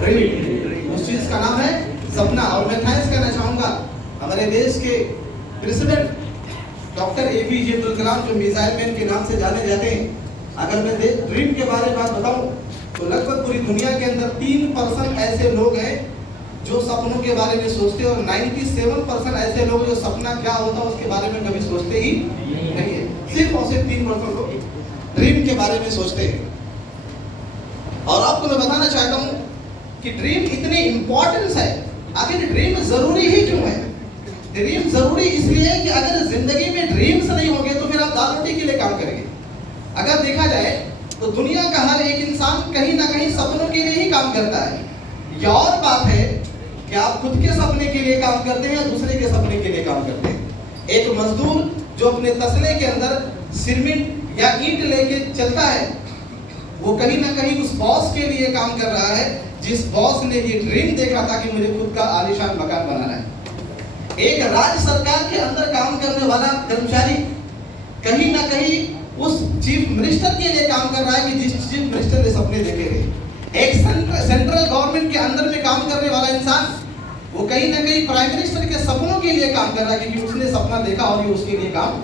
Dream. उस चीज का नाम है सपना। और मैं थैंक्स करना चाहूंगा हमारे देश के president doctor APJ Abdul Kalam, जो मिसाइल मैन के नाम से जाने जाते हैं। अगर मैं ड्रीम के बारे में बात बताऊं तो लगभग पूरी दुनिया के अंदर 3% ऐसे लोग हैं जो सपनों के बारे में सोचते हैं, और 97% ऐसे लोग जो सपना क्या होता है उसके बारे में कभी सोचते ही नहीं है। सिर्फ और सिर्फ 3% लोग ड्रीम के बारे में सोचते हैं। और आपको मैं बताना चाहता हूं कि ड्रीम इतनी इंपॉर्टेंस है। आखिर ड्रीम जरूरी ही क्यों है? ड्रीम जरूरी इसलिए है कि अगर जिंदगी में ड्रीम्स नहीं होंगे तो फिर आप दाल रोटी के लिए काम करेंगे। अगर देखा जाए तो दुनिया का हर एक इंसान कहीं ना कहीं सपनों के लिए ही काम करता है। यह और बात है कि आप खुद के सपने के लिए काम करते हैं या दूसरे के सपने के लिए काम करते हैं। एक मजदूर जो अपने तसले के अंदर सीमेंट या ईंट लेके चलता है, वो कहीं ना कहीं उस बॉस के लिए काम कर रहा है जिस बॉस ने ये ड्रीम देखा था कि मुझे खुद का आलीशान मकान बनाना है। एक राज्य सरकार के अंदर काम करने वाला कर्मचारी कहीं ना कहीं उस चीफ मिनिस्टर के लिए काम कर रहा है कि जिस चीफ मिनिस्टर ने सपने देखे थे। एक सेंट्रल गवर्नमेंट के अंदर में काम करने वाला इंसान वो कहीं ना कहीं प्राइम मिनिस्टर के सपनों के लिए काम कर रहा है क्योंकि उसने सपना देखा और ये उसके लिए काम।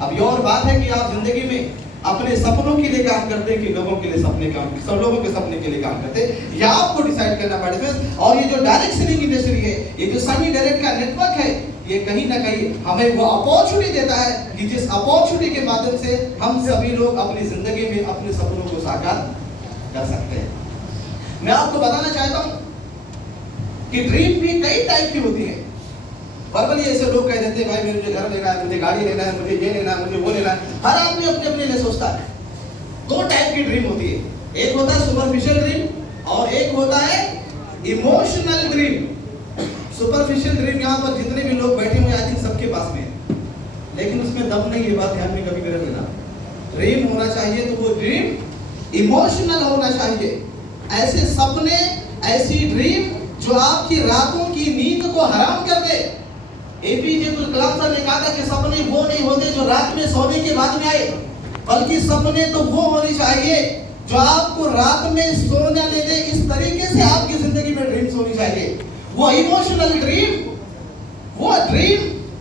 अब ये और बात है कि आप जिंदगी में अपने सपनों के लिए काम करते हैं कि लोगों के लिए सपने काम, सब लोगों के सपने के लिए काम करते हैं, या आपको डिसाइड करना पड़ेगा। और ये जो डायरेक्ट सेलिंग इंडस्ट्री है, ये जो सेमी डायरेक्ट का नेटवर्क है, ये कहीं ना कहीं हमें वो अपॉर्चुनिटी देता है कि जिस अपॉर्चुनिटी के माध्यम से हम सभी लोग अपनी जिंदगी में अपने सपनों को साकार कर सकते हैं। मैं आपको बताना चाहता हूं कि ड्रीम भी कई टाइप की होती है। वर्बली ऐसे लोग कह देते हैं भाई मुझे घर लेना है, मुझे गाड़ी लेना है, मुझे ये लेना है, मुझे वो लेना है। हर आदमी अपने अपने लिए सोचता है। दो टाइप की ड्रीम होती है, एक होता है सुपरफिशियल ड्रीम और एक होता है इमोशनल ड्रीम। सुपरफिशियल ड्रीम यहाँ पर जितने भी लोग बैठे हुए आई थिंक सबके पास में है, लेकिन उसमें दम नहीं। ये बात ध्यान में कभी कर लेना। ड्रीम होना चाहिए तो वो ड्रीम इमोशनल होना चाहिए। ऐसे सपने, ऐसी ड्रीम जो आपकी रातों की नींद को हराम कर दे। एपीजे अब्दुल कलाम साहब ने कहा था कि सपने वो नहीं होते जो रात में सोने के बाद में आए, बल्कि सपने तो वो होने चाहिए जो आपको रात में सोने नहीं दे। इस तरीके से आपकी जिंदगी में ड्रीम्स होनी चाहिए। वो इमोशनल ड्रीम, वो ड्रीम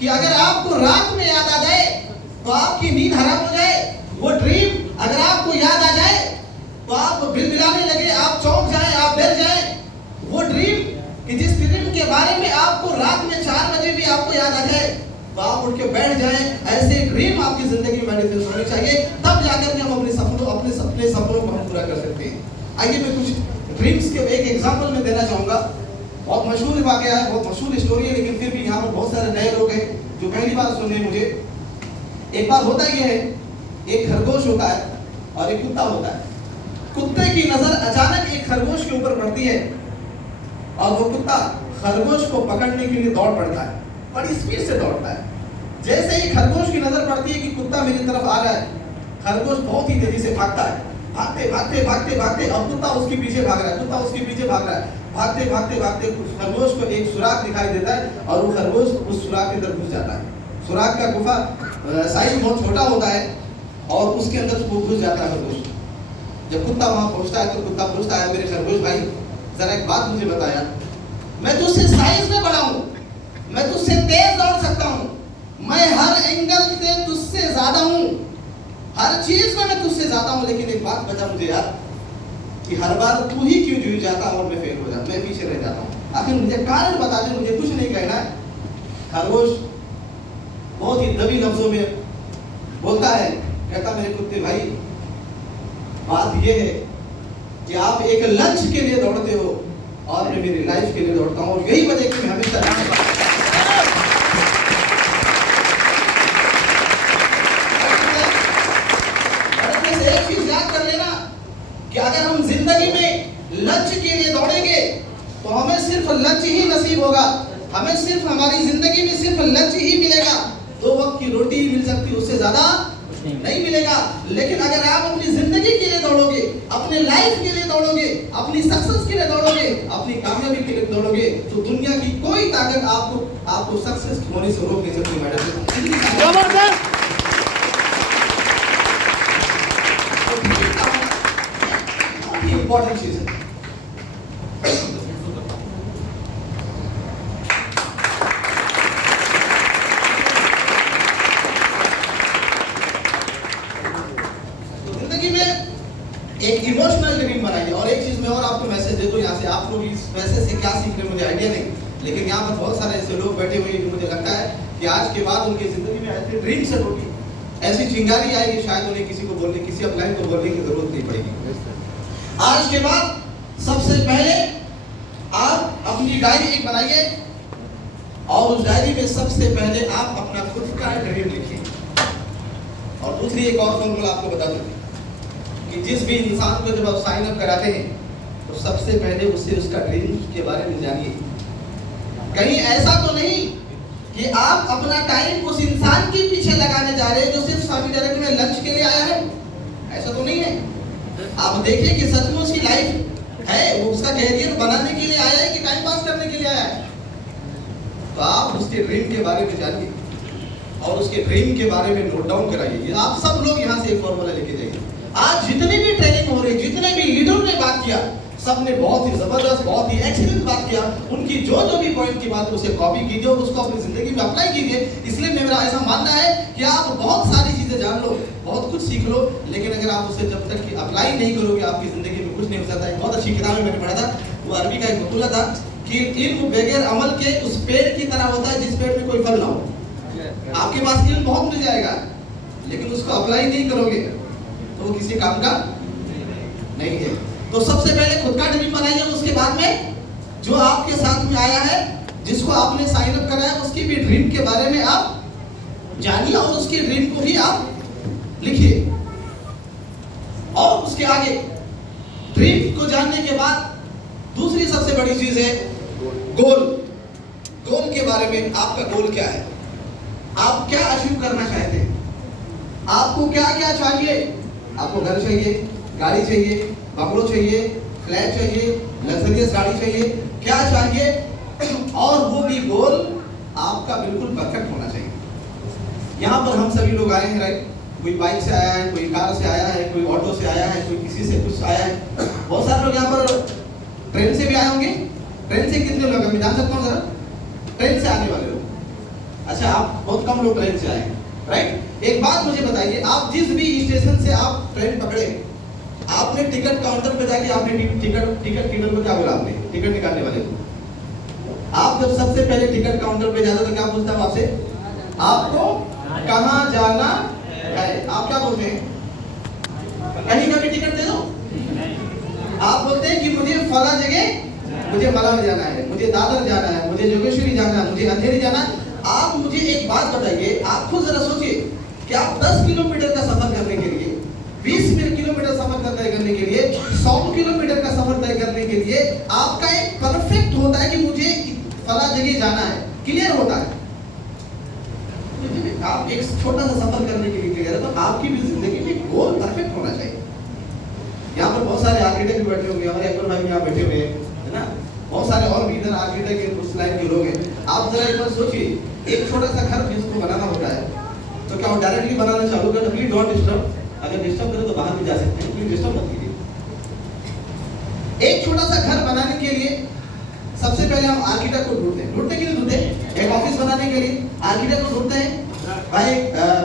कि अगर आपको रात में याद आ जाए तो आपकी नींद हराम हो जाए। वो ड्रीम अगर आपको याद आ जाए तो आप बिलबिलाने लगे, आप चौंक जाए, आप डर जाए। वो ड्रीम कि जिस ड्रीम के बारे में आपको रात में 4 बजे भी आपको याद आ जाए तो आप उठ के बैठ जाएं। ऐसे ड्रीम आपकी जिंदगी में मैनिफेस्ट होने चाहिए, तब जाकर के हम अपने सपनों को हम पूरा कर सकते हैं। आइए मैं कुछ ड्रीम्स के एक एग्जांपल में देना चाहूंगा। बहुत मशहूर वाकया है, बहुत मशहूर स्टोरी है, लेकिन फिर भी यहाँ पर बहुत सारे नए लोग हैं जो पहली बार सुन रहे हैं मुझे। एक बार होता यह है, एक खरगोश होता है और एक कुत्ता होता है। कुत्ते की नजर अचानक एक खरगोश के ऊपर पड़ती है और वो कुत्ता खरगोश को पकड़ने के लिए दौड़ पड़ता है, बड़ी स्पीड से दौड़ता है। जैसे ही खरगोश की नजर पड़ती है कि कुत्ता मेरी तरफ आ रहा है, खरगोश बहुत ही तेजी से भागता है। भागते भागते भागते भागते अब कुत्ता उसके पीछे भाग रहा है, कुत्ता उसके पीछे भाग रहा है। भागते भागते भागते खरगोश को एक सुराख दिखाई देता है और वो खरगोश उस सुराख के अंदर घुस जाता है। सुराख का गुफा साइज बहुत छोटा होता है और उसके अंदर वो घुस जाता है खरगोश। जब कुत्ता वहां पहुंचता है तो कुत्ता पूछता है, मेरे खरगोश भाई जरा एक बात मुझे बताया, मैं तुझसे साइज में बड़ा हूं, मैं तुझसे तेज दौड़ सकता हूं, मैं हर एंगल से तुझसे ज्यादा हूं, हर चीज में मैं तुझसे ज्यादा हूं, लेकिन एक बात बता मुझे यार कि हर बार तू ही क्यों जीत जाता और मैं फेल हो जाता, मैं पीछे रह जाता हूं, आखिर मुझे कारण बता दे, मुझे कुछ नहीं कहना है। खरगोश बहुत ही दबी लफ्जों में बोलता है, कहता मेरे कुत्ते भाई बात यह है कि आप एक लक्ष्य के लिए दौड़ते हो और मैं मेरी लाइफ के लिए दौड़ता हूं, और यही वजह कि मैं हमेशा एक चीज याद कर लेना कि अगर हम जिंदगी में लक्ष्य के लिए दौड़ेंगे तो हमें सिर्फ लक्ष्य ही नसीब होगा, हमें सिर्फ हमारी जिंदगी में सिर्फ लक्ष्य ही मिलेगा। 2 वक्त की रोटी ही मिल सकती है, उससे ज्यादा नहीं मिलेगा। लेकिन अगर आप अपनी जिंदगी के लिए दौड़ोगे, अपने लाइफ के लिए दौड़ोगे, अपनी सक्सेस के लिए दौड़ोगे, अपनी कामयाबी के लिए दौड़ोगे, तो दुनिया की कोई ताकत आपको सक्सेस होने से रोक नहीं सकती। मैडम इंपॉर्टेंट चीज है। मैं और आपको मैसेज दे दूं यहाँ से, आप लोग इस मैसेज से क्या सीख रहे हैं मुझे आइडिया नहीं, लेकिन यहाँ पर बहुत सारे ऐसे लोग बैठे हुए हैं जो मुझे लगता है कि आज के बाद उनकी जिंदगी में ऐसे ड्रीम सेट होगी, ऐसी चिंगारी आएगी, शायद उन्हें किसी को बोलने, किसी अपलाइन को बोलने की जरूरत नहीं पड़ेगी। आज के बाद सबसे पहले आप अपनी डायरी एक बनाइए और उस डायरी में सबसे पहले आप अपना खुद का ड्रीम लिखिए। और दूसरी एक और फॉर्मूला आपको बता दूं कि जिस भी इंसान को जब आप साइन अप कराते हैं तो सबसे पहले उससे उसका ड्रीम के बारे में जानिए। कहीं ऐसा तो नहीं कि आप अपना टाइम उस इंसान के पीछे लगाने जा रहे हैं जो सिर्फ स्वामी डायरेक्ट में लंच के लिए आया है, ऐसा तो नहीं है। आप देखिए कि सच में उसकी लाइफ है, वो उसका कैरियर बनाने के लिए आया है कि टाइम पास करने के लिए आया है। तो आप उसके ड्रीम के बारे में जानिए और उसके ड्रीम के बारे में नोट डाउन कराइए। आप सब लोग यहाँ से एक फॉर्मूला लेके जाइए। आज जितनी भी ट्रेनिंग हो रही, जितने भी लीडरों ने बात किया, सबने बहुत ही जबरदस्त, बहुत ही एक्सीलेंट बात किया। उनकी जो भी पॉइंट की बात है उसे कॉपी कीजिए और उसको अपनी जिंदगी में अप्लाई कीजिए। इसलिए मेरा ऐसा मानना है कि आप बहुत सारी चीजें जान लो, बहुत कुछ सीख लो, लेकिन अगर आप उसे जब तक अप्लाई नहीं करोगे आपकी जिंदगी में कुछ नहीं हो सकता है। बहुत अच्छी किताब में मैंने पढ़ा था, वो अरबी का एक मकूला था कि इल्म बगैर अमल के उस पेड़ की तरह होता है जिस पेड़ में कोई फल ना हो। आपके पास इल्म बहुत मिल जाएगा, लेकिन उसको अप्लाई नहीं करोगे तो वो किसी काम का नहीं है। तो सबसे पहले खुद का ड्रीम बनाइए, उसके बाद में जो आपके साथ में आया है, जिसको आपने साइन अप कराया, उसकी भी ड्रीम के बारे में आप जानिए और उसकी ड्रीम को भी आप लिखिए। और उसके आगे ड्रीम को जानने के बाद दूसरी सबसे बड़ी चीज है गोल। गोल के बारे में आपका गोल क्या है, आप क्या अचीव करना चाहते हैं, आपको क्या क्या चाहिए। आपको घर चाहिए, गाड़ी चाहिए, बंगलो चाहिए, फ्लैट चाहिए, लग्जरियस गाड़ी चाहिए, क्या चाहिए, और वो भी गोल आपका बिल्कुल परफेक्ट होना चाहिए। यहाँ पर हम सभी लोग आए हैं, राइट? कोई बाइक से आया है, कोई कार से आया है, कोई ऑटो से आया है, कोई किसी से कुछ आया है। बहुत सारे लोग यहाँ पर ट्रेन से भी आए होंगे। ट्रेन से कितने लोग, मैं जान सकता हूँ जरा? ट्रेन से आने वाले लोग, अच्छा, आप बहुत कम लोग ट्रेन से आए हैं, राइट? एक बात मुझे बताइए, आप जिस भी स्टेशन से आप ट्रेन पकड़े, आपने टिकट काउंटर पे जाके आपने टिकट को क्या बोला, आपने टिकट निकालने वाले को, आप जब सबसे पहले टिकट काउंटर पे जाते तो क्या पूछता हूँ आपसे, आपको कहाँ जाना है? आप क्या बोलते हैं? कहीं का भी टिकट दे दो। आप बोलते हैं कि मुझे फला जगह, मुझे मलाड जाना है, मुझे दादर जाना है, मुझे जोगेश्वरी जाना है, मुझे अंधेरी जाना है। आप मुझे एक बात बताइए, आप खुद जरा सोचिए कि आप 10 किलोमीटर का सफर करने के लिए, 20 किलोमीटर सफर तय करने के लिए, 100 किलोमीटर का सफर तय करने के लिए आपका एक परफेक्ट होता है कि मुझे फला जगह जाना है, क्लियर होता है। आप एक छोटा सा सफर करने के लिए क्लियर है, तो आपकी भी जिंदगी में गोल परफेक्ट होना चाहिए। यहाँ पर बहुत सारे आर्किटेक्ट भी बैठे होंगे, हमारे अकबर भाई यहाँ बैठे हुए हैं, है ना? बहुत सारे और भी इधर आर्किटेक्ट के उस लाइन के लोग हैं। आप जरा एक बार सोचिए, एक छोटा सा घर जिसको बनाना होता है तो क्या वो डायरेक्टली बनाना चालू कर, प्लीज डोंट डिस्टर्ब, अगर डिस्टर्ब करें तो बाहर भी जा सकते हैं, प्लीज डिस्टर्ब मत कीजिए। एक छोटा सा घर बनाने के लिए सबसे पहले हम आर्किटेक्ट को ढूंढते हैं। ढूंढने के लिए ढूंढते हैं, एक ऑफिस बनाने के लिए आर्किटेक्ट को ढूंढते हैं। भाई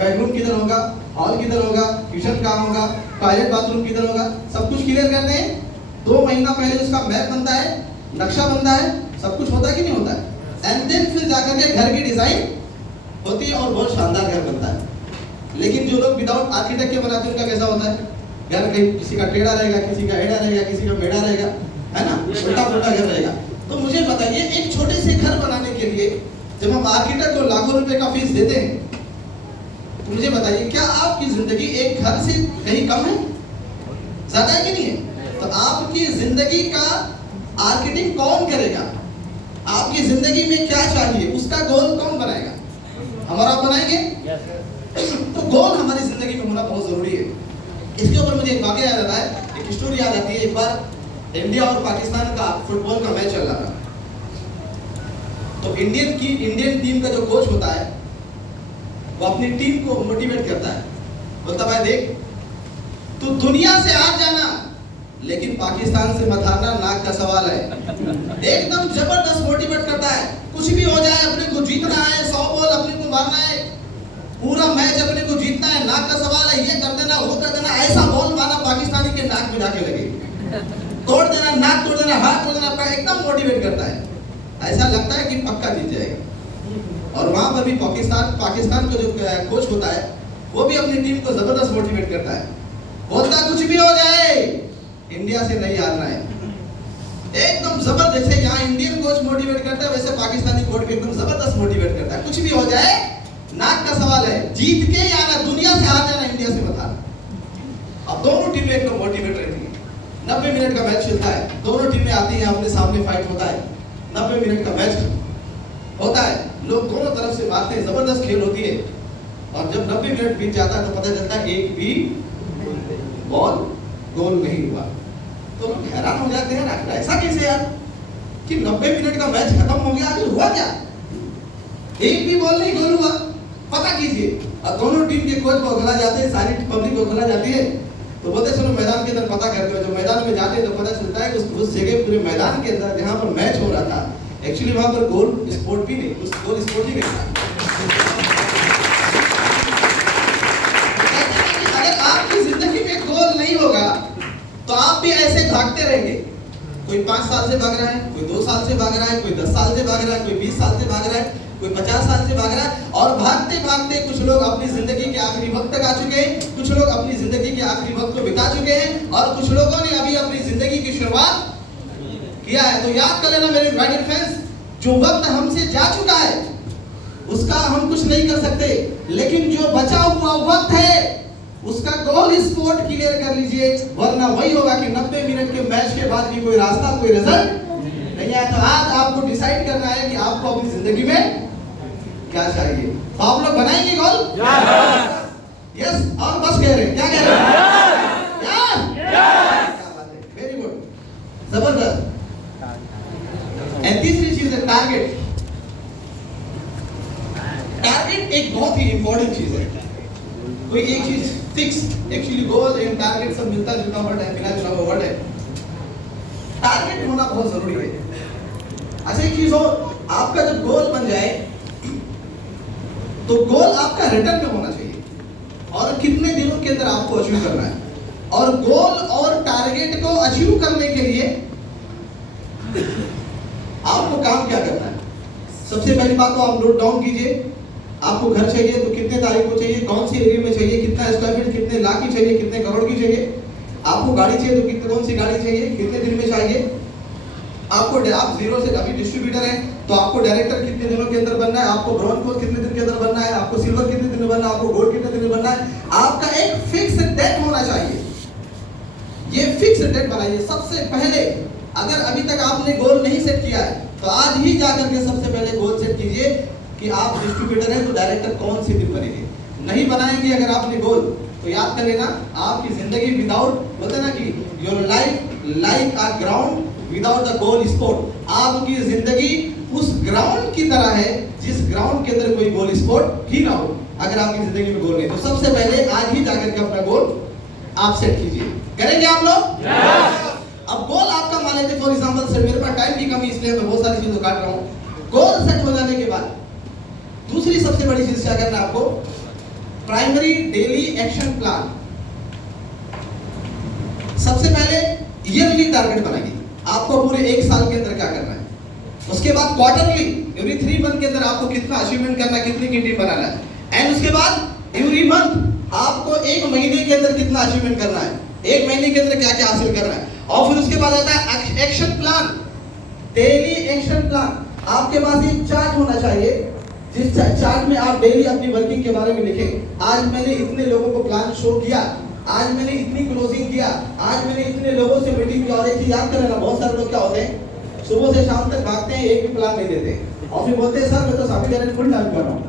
बेडरूम किधर होगा, हॉल किधर होगा, किचन कहाँ होगा, टॉयलेट बाथरूम किधर होगा, सब कुछ क्लियर करते हैं। 2 महीना पहले उसका मैप बनता है, नक्शा बनता है, सब कुछ होता है कि नहीं होता है? एंड देन फिर जाकर के घर की डिजाइन होती है और बहुत शानदार घर बनता है। लेकिन जो लोग विदाउट आर्किटेक्ट के बनाते हैं उनका कैसा होता है? घर कहीं किसी का टेढ़ा रहेगा, किसी का एड़ा रहेगा, किसी का मेढ़ा रहेगा, है ना? उल्टा पुल्टा घर रहेगा। तो मुझे बताइए, एक छोटे से घर बनाने के लिए जब हम आर्किटेक्ट को लाखों रुपए का फीस देते हैं, तो मुझे बताइए क्या आपकी जिंदगी एक घर से कहीं कम है? ज्यादा है कि नहीं है? तो आपकी जिंदगी का आर्किटेक्ट कौन करेगा? आपकी जिंदगी में क्या चाहिए, उसका गोल कौन बनाएगा? हमारा बनाएंगे? तो गोल हमारी जिंदगी में होना बहुत जरूरी है। इसके ऊपर मुझे एक वाकया याद आता है, एक स्टोरी याद आती है। एक बार इंडिया और पाकिस्तान का फुटबॉल का मैच चल रहा था। तो इंडियन टीम का जो कोच होता है वो अपनी टीम को मोटिवेट करता है, बोलता भाई देख, तू दुनिया से आ जाना लेकिन पाकिस्तान से मत हारना, नाक का सवाल है। एकदम जबरदस्त मोटिवेट करता है, कुछ भी हो जाए अपने को जीतना है, 100 बॉल अपने को मारना है, पूरा मैच अपने को जीतना है, नाक का सवाल है, ये कर देना, वो कर देना, ऐसा बॉल मारना पाकिस्तानी के नाक में जाके लगे। तोड़ देना, नाक तोड़ देना, हाथ तोड़ देना, एकदम मोटिवेट करता है। ऐसा लगता है कि पक्का जीत जाएगा। और वहां पर भी पाकिस्तान का जो कोच होता है वो भी अपनी टीम को जबरदस्त मोटिवेट करता है, बोलता है कुछ भी हो जाए इंडिया से नहीं हारना है। एकदम जबरदस्त। जैसे यहाँ इंडियन कोच मोटिवेट करता है वैसे पाकिस्तानी कोच भी एकदम जबरदस्त मोटिवेट करता है। कुछ भी हो जाए, नाक का सवाल है, जीत के या ना दुनिया से हार जाना, इंडिया से बता। अब दोनों टीमें एकदम मोटिवेट रहती है। 90 मिनट का मैच चलता है, दोनों टीमें आती हैं, अपने सामने फाइट होता है। 90 मिनट का मैच होता है, लोग दोनों तरफ से मारते हैं, जबरदस्त खेल होती है। और जब 90 मिनट बीत जाता है तो पता चलता है एक भी बॉल गोल नहीं हुआ। तो लोग हैरान हो जाते हैं, आखिर ऐसा कैसे यार कि 90 मिनट का मैच खत्म हो गया, आखिर हुआ क्या? एक भी बॉल नहीं गोल हुआ। पता कीजिए। अब दोनों टीम के कोच बौखला जाते हैं, सारी पब्लिक बौखला जाती है, तो बोलते चलो मैदान के अंदर पता करते हैं। जब मैदान में जाते हैं तो पता चलता है कि उस जगह पूरे मैदान के अंदर जहाँ पर मैच हो रहा था एक्चुअली वहां पर गोल स्पोर्ट भी नहीं, उस गोल स्पोर्ट ही नहीं था। अगर आपकी जिंदगी में गोल नहीं होगा तो आप भी ऐसे भागते रहेंगे। कोई 5 साल से भाग रहा है, कोई 2 साल से भाग रहा है, कोई 10 साल से भाग रहा है, कोई 20 साल से भाग रहा है, कोई 50 साल से भाग रहा है। और भागते भागते कुछ लोग अपनी जिंदगी के आखिरी वक्त तक आ चुके हैं, कुछ लोग अपनी जिंदगी के आखिरी वक्त को बिता चुके हैं, और कुछ लोगों ने अभी अपनी जिंदगी की शुरुआत किया है। तो याद कर लेना मेरे भाई फ्रेंड्स, जो वक्त हमसे जा चुका है उसका हम कुछ नहीं कर सकते, लेकिन जो बचा हुआ वक्त है उसका गोल स्पोर्ट क्लियर कर लीजिए, वरना वही होगा कि 90 मिनट के मैच के बाद भी कोई रास्ता, कोई रिजल्ट नहीं आया। तो आज आपको डिसाइड करना है कि आपको अपनी जिंदगी में क्या चाहिए। तो आप लोग बनाएंगे गोल? यस। और बस कह रहे हैं, क्या कह रहे हैं? क्या बात है, वेरी गुड, जबरदस्त। तीसरी चीज है टारगेट। टारगेट एक बहुत ही इंपॉर्टेंट चीज है। कोई एक चीज fix, actually goal and target सब मिलता जुलता वर्ड है, मिला जुला वर्ड है। टारगेट होना बहुत जरूरी है। अच्छा एक चीज हो, आपका जब गोल बन जाए तो गोल आपका रिटर्न में होना चाहिए और कितने दिनों के अंदर आपको अचीव करना है। और गोल और टारगेट को अचीव करने के लिए आपको काम क्या करना है? सबसे पहली बात तो आप नोट डाउन कीजिए। आपको घर चाहिए तो कितने तारीख को चाहिए, कौन सी एरिया में चाहिए, कितना स्क्वायर फीट, कितने लाख की चाहिए, कितने करोड़ की चाहिए। आपको गाड़ी चाहिए तो कितने, कौन सी गाड़ी चाहिए, कितने दिन में चाहिए। आपको आप जीरो से अभी डिस्ट्रीब्यूटर हैं तो आपको डायरेक्टर कितने दिनों के अंदर बनना है, आपको ब्रॉन्ज कोच कितने दिन के अंदर बनना है, आपको सिल्वर कितने दिन में बनना है, आपको गोल्ड कितने दिन में बनना है। आपका एक फिक्स डेट होना चाहिए। ये फिक्स डेट बनाइए सबसे पहले। अगर अभी तक आपने गोल नहीं सेट किया है तो आज ही जाकर के सबसे पहले गोल सेट कीजिए कि आप डिस्ट्रीब्यूटर हैं तो डायरेक्टर कौन सी दिन बनेंगे। नहीं बनाएंगे अगर आपने गोल तो याद कर लेना आपकी जिंदगी विदाउट, बोलते ना कि your life like a ground without the goal sport. आपकी जिंदगी उस ग्राउंड की तरह है जिस ग्राउंड के अंदर कोई गोल स्पोर्ट ही ना हो। अगर आपकी जिंदगी में गोल नहीं तो सबसे पहले आज ही जाकर के अपना गोल आप सेट कीजिए। करेंगे आप लोग? अब गोल आपका मान लेते फॉर एग्जांपल सर मेरे पास टाइम की कमी इसलिए मैं बहुत सारी चीजें काट रहा हूँ। गोल सेट हो जाने के बाद दूसरी सबसे बड़ी चीज क्या करना है आपको? Primary daily action plan. सबसे पहले ईयरली टारगेट बनाइए, आपको पूरे 1 साल के अंदर क्या करना है। उसके बाद क्वार्टरली, एवरी 3 मंथ के अंदर आपको कितना अचीवमेंट करना है, कितनी की टीम बनाना है। एंड उसके बाद एवरी मंथ आपको 1 महीने के अंदर कितना अचीवमेंट करना है, 1 महीने के अंदर क्या क्या हासिल करना है। और फिर उसके बाद आता है action plan, daily action plan. आपके पास एक चार्ट होना चाहिए जिस चार्ट में आप डेली अपनी वर्किंग के बारे में लिखें। आज मैंने इतने लोगों को प्लान शो किया, आज मैंने इतनी क्लोजिंग किया, आज मैंने इतने लोगों से मीटिंग की। और एक चीज याद करना, बहुत सारे लोग क्या होते हैं सुबह से शाम तक भागते हैं, एक भी प्लान नहीं देते और फिर बोलते हैं सर मैं तो सामने जाने फुल टाइम कर रहा हूँ।